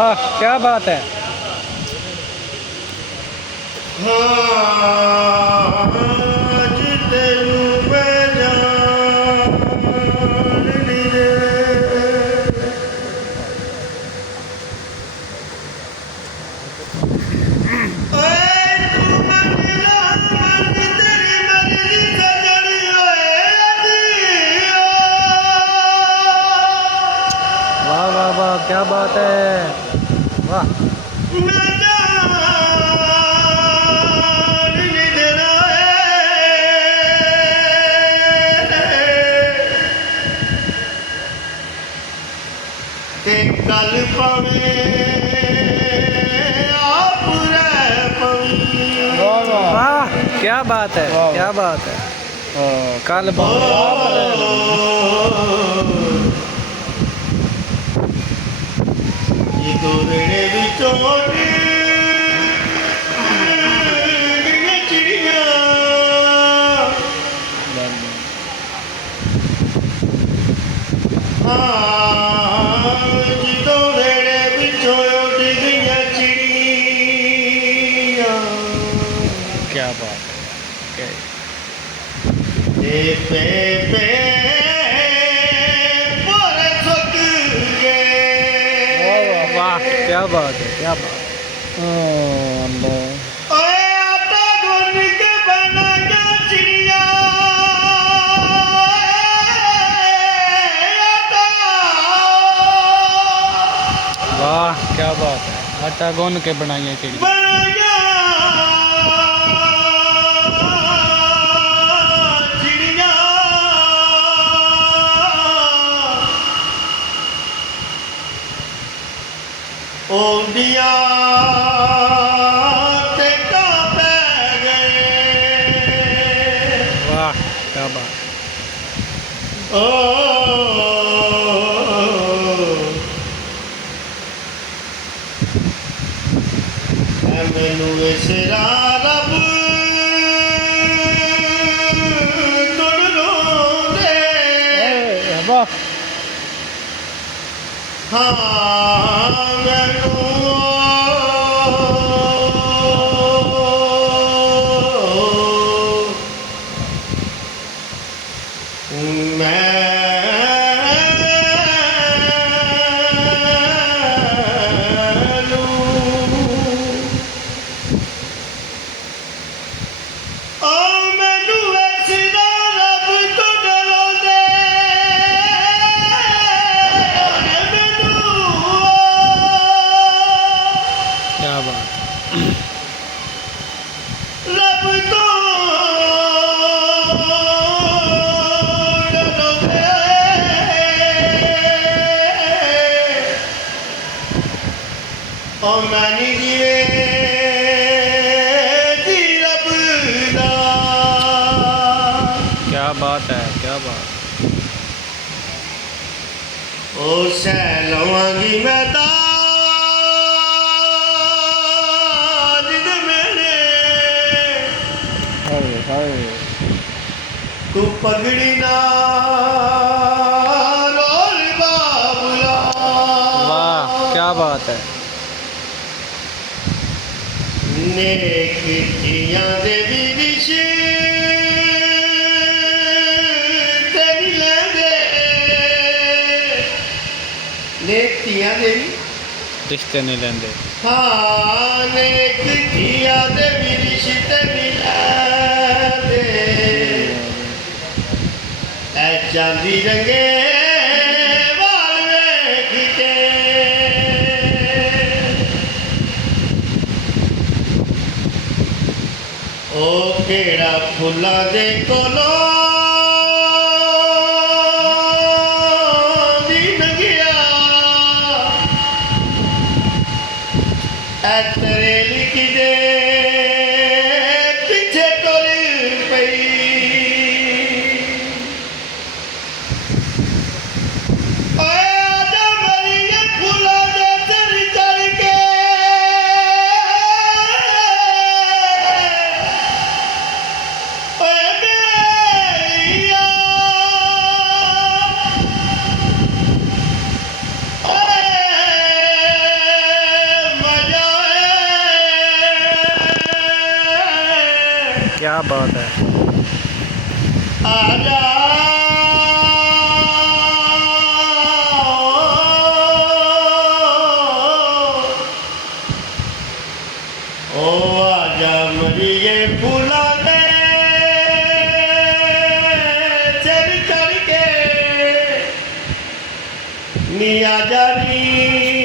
वाह क्या बात है। वाह वाह वाह क्या बात है। वाह कल पवे आप वाह क्या बात है, क्या बात है। कल दोरड़े विचों चिड़िया दोरड़े विचों उड़ गईया चिड़िया। क्या बात है। पे पे वाह क्या बात है, क्या बात चिड़िया वाह क्या बात है। आटा गूंद के बनाइए चिड़िया। ओंदिया ते पै गए। वाह क्या बात। ओ मैनू सिरा रब तुड़ रोंदे। वाह हाँ मैनू क्या बात रब तो डरोगे। और मैंने जिए जी रब दा। क्या बात है, क्या बात। ओ सह लवांगी मैं ताज दे मेरे। तू पगड़ी ना रोल बाबुला। वाह क्या बात है। नेक जियां दे विरिश तेरी लैंदे। नेक जियां दे रिश्ते नहीं लेंदे। हाँ नेक जियां दे विरिश तेरी लैंदे। ऐ चांदी रंगे वाल वेख के। ओ केड़ा फुल्लां दे कोलों दी लंघिया। ऐ तरेली किदे पिछे टुर पई। ओए आजा मरिए फुल्लां दे सिर चढ़ के। ओए क्या बात है। आजा ओ आजा मरिए फूला दे चढ़ चढ़ के नी आजा नी